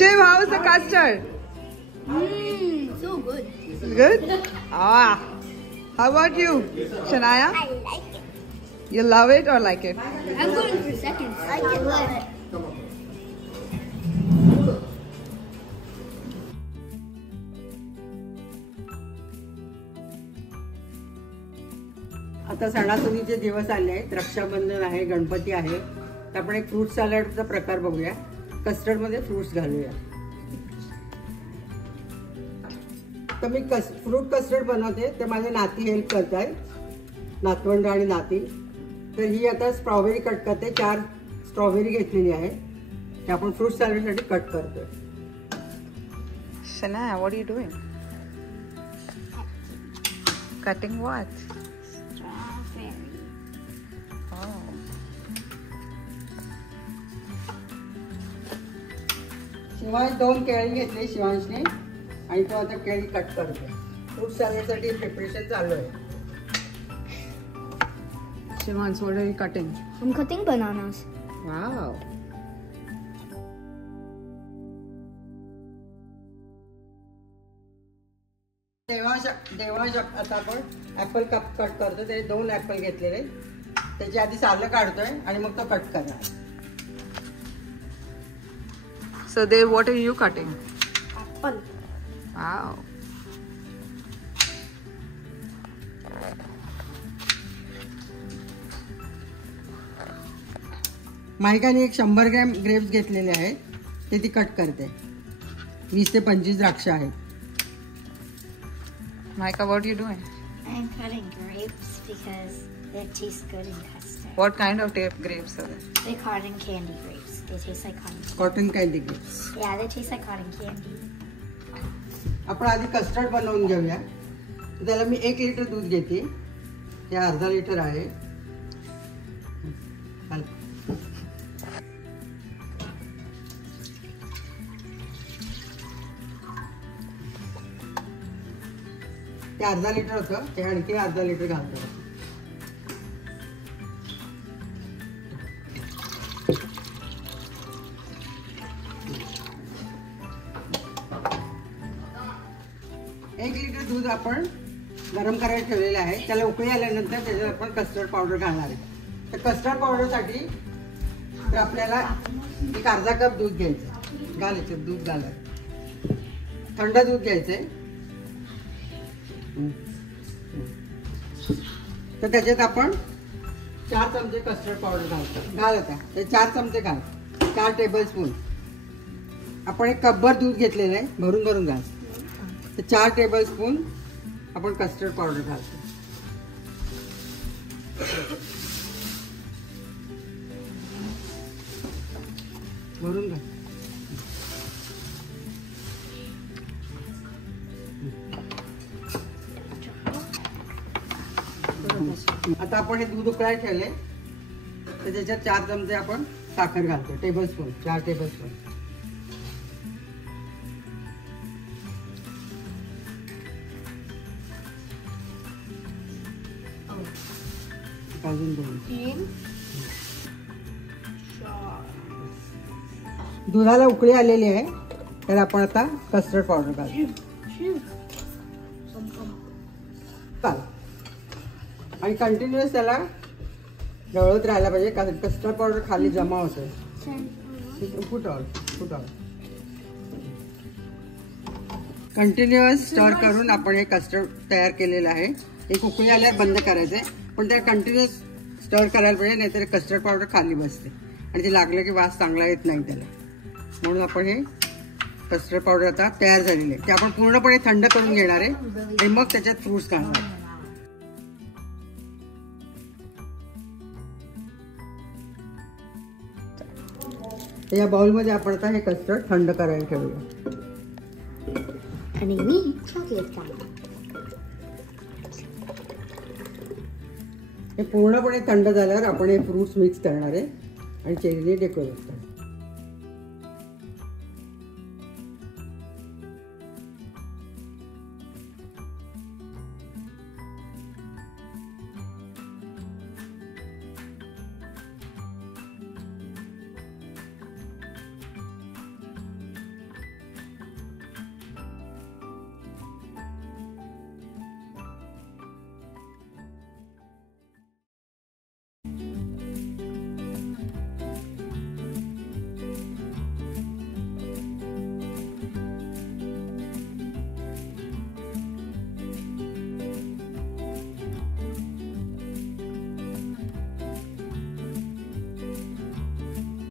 Shiv, how is the custard? So good. Good? Ah. How about you, Shania? I like it. You love it or like it? I'm going for seconds. I can love it. आता सणासुदीचे दिवस आले आहेत, रक्षाबंधन आहे, गणपती आहे, तर आपण एक फ्रूट सॅलडचा प्रकार बघूया. कस्टर्ड मध्ये फ्रुट्स घालूया. तर मी फ्रूट कस्टर्ड बनवते, ते माझे नाती हेल्प करतायत, नातवंड आणि नाती. तर ही आता स्ट्रॉबेरी कट करते. 4 स्ट्रॉबेरी घेतलेली आहे, ते आपण फ्रूट सॅलडसाठी कट करतोय. Shania, what are you doing? Cutting what? Shivansh 2 केळी घेतली शिवांशने, आणि तो आता केळी कट करतोय. फ्रूट सॅलडसाठी प्रिपरेशन चालू आहे. Shivansh, what are you cutting? I'm cutting bananas. Wow. Devansh आता आपण ऍपल कट करतो. ते 2 ऍपल घेतलेले, त्याची आधी सालं काढतोय आणि मग तो कट करणार. So there, what are you cutting? Apple. Wow. मायकाने एक 100 ग्रॅम ग्रेप्स घेतलेले आहेत, ते ती कट करते. 20 ते 25 द्राक्ष आहेत. Micah, what are you doing? I'm cutting grapes because they taste good in custard. What kind of grapes are they? They're cotton candy grapes. They taste like cotton candy. Cotton candy grapes. Yeah, they taste like cotton candy. आपण आधी custard बनवून घेऊया. त्याला मी 1 litre दूध घेते, हे अर्धा litre आहे. ते अर्धा लिटर होतं, ते आणखी अर्धा लिटर घालतो. एक लिटर दूध आपण गरम करायला ठेवलेलं आहे. त्याला उकळी आल्यानंतर त्याच्यात आपण कस्टर्ड पावडर घालणार आहे. तर कस्टर्ड पावडरसाठी तर आपल्याला एक अर्धा कप दूध घ्यायचं. घालायचं, दूध घालायचं. थंड दूध घ्यायचंय. तर त्याच्यात आपण 4 चमचे कस्टर्ड पावडर घालतो. घाल आता ते 4 चमचे घाल. 4 टेबलस्पून. आपण एक कपभर दूध घेतलेलं आहे, भरून घाल. तर 4 टेबलस्पून आपण कस्टर्ड पावडर घालतो. भरून घाल. आता आपण हे दूध उकळायला ठेवले, तर त्याच्यात 4 चमचे आपण साखर घालतो. Tablespoon, 4 tablespoon. अजून 2. दुधाला उकळी आलेली आहे, तर आपण आता कस्टर्ड पावडर घालतो. आणि कंटिन्युअस त्याला ढवळत राहायला पाहिजे, कारण कस्टर्ड पावडर खाली जमा होते. कंटिन्युअस स्टर करून आपण हे कस्टर्ड तयार केलेलं आहे. एक उकळी आल्यावर बंद करायचंय, पण ते कंटिन्युअस स्टर करायला पाहिजे, नाहीतर कस्टर्ड पावडर खाली बसते आणि ते लागलं की वास चांगला येत नाही त्याला. म्हणून आपण हे कस्टर्ड पावडर आता तयार झालेली आहे, ते आपण पूर्णपणे थंड करून घेणार आहे आणि मग त्याच्यात फ्रुट्स घालणार. या बाउलमध्ये आपण आता हे कस्टर्ड थंड करायला ठेवूया. आणि मी चॉकलेट घालतो. हे पूर्णपणे थंड झाल्यावर आपण हे फ्रुट्स मिक्स करणार आहे आणि चेरीने डेकोरेट करणार.